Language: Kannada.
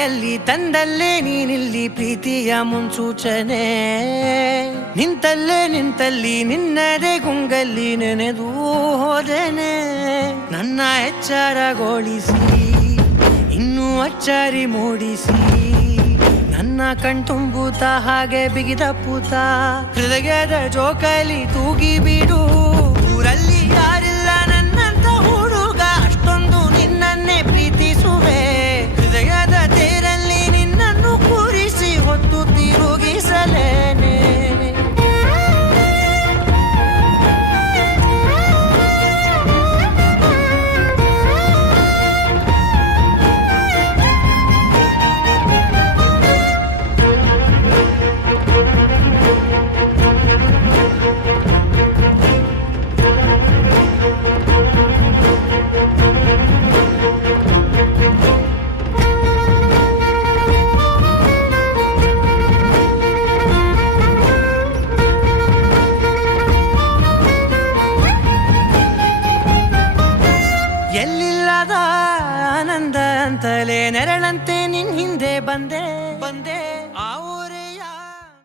ಕೈಯಲ್ಲಿ ತಂದಲ್ಲೇ ನೀನಿಲ್ಲಿ ಪ್ರೀತಿಯ ಮುನ್ಸೂಚನೆ. ನಿಂತಲ್ಲಿ ನಿನ್ನದೇ ಗುಂಗಲ್ಲಿ ನೆನೆದು ಹೋದೆನೆ. ನನ್ನ ಎಚ್ಚರಗೊಳಿಸಿ ಇನ್ನೂ ಅಚ್ಚರಿ ಮೂಡಿಸಿ, ನನ್ನ ಕಣ್ತುಂಬುತ್ತ ಹಾಗೆ ಬಿಗಿದ ಪೂತ ಹೃದಯದ ಜೋಕಾಲಿ ತೂಗಿ ಬಿಡು. ಊರಲ್ಲಿ ಯಾರಿಲ್ಲ ನನ್ನಂತ ಹುಡುಗ, ಅಷ್ಟೊಂದು ನಿನ್ನನ್ನೇ ಪ್ರೀತಿಸುವೆ. ಹೃದಯದ ತೇರಲ್ಲಿ ನಿನ್ನನ್ನು ಕೂರಿಸಿ ಹೊತ್ತು ತಿರುಗಿಸಲೇನೆ. ಎಲ್ಲಿಲ್ಲದ ಆನಂದ ಅಂತಲೇ ನೆರಳಂತೆ ನಿನ್ ಹಿಂದೆ ಬಂದೆ. ಆ ಊರ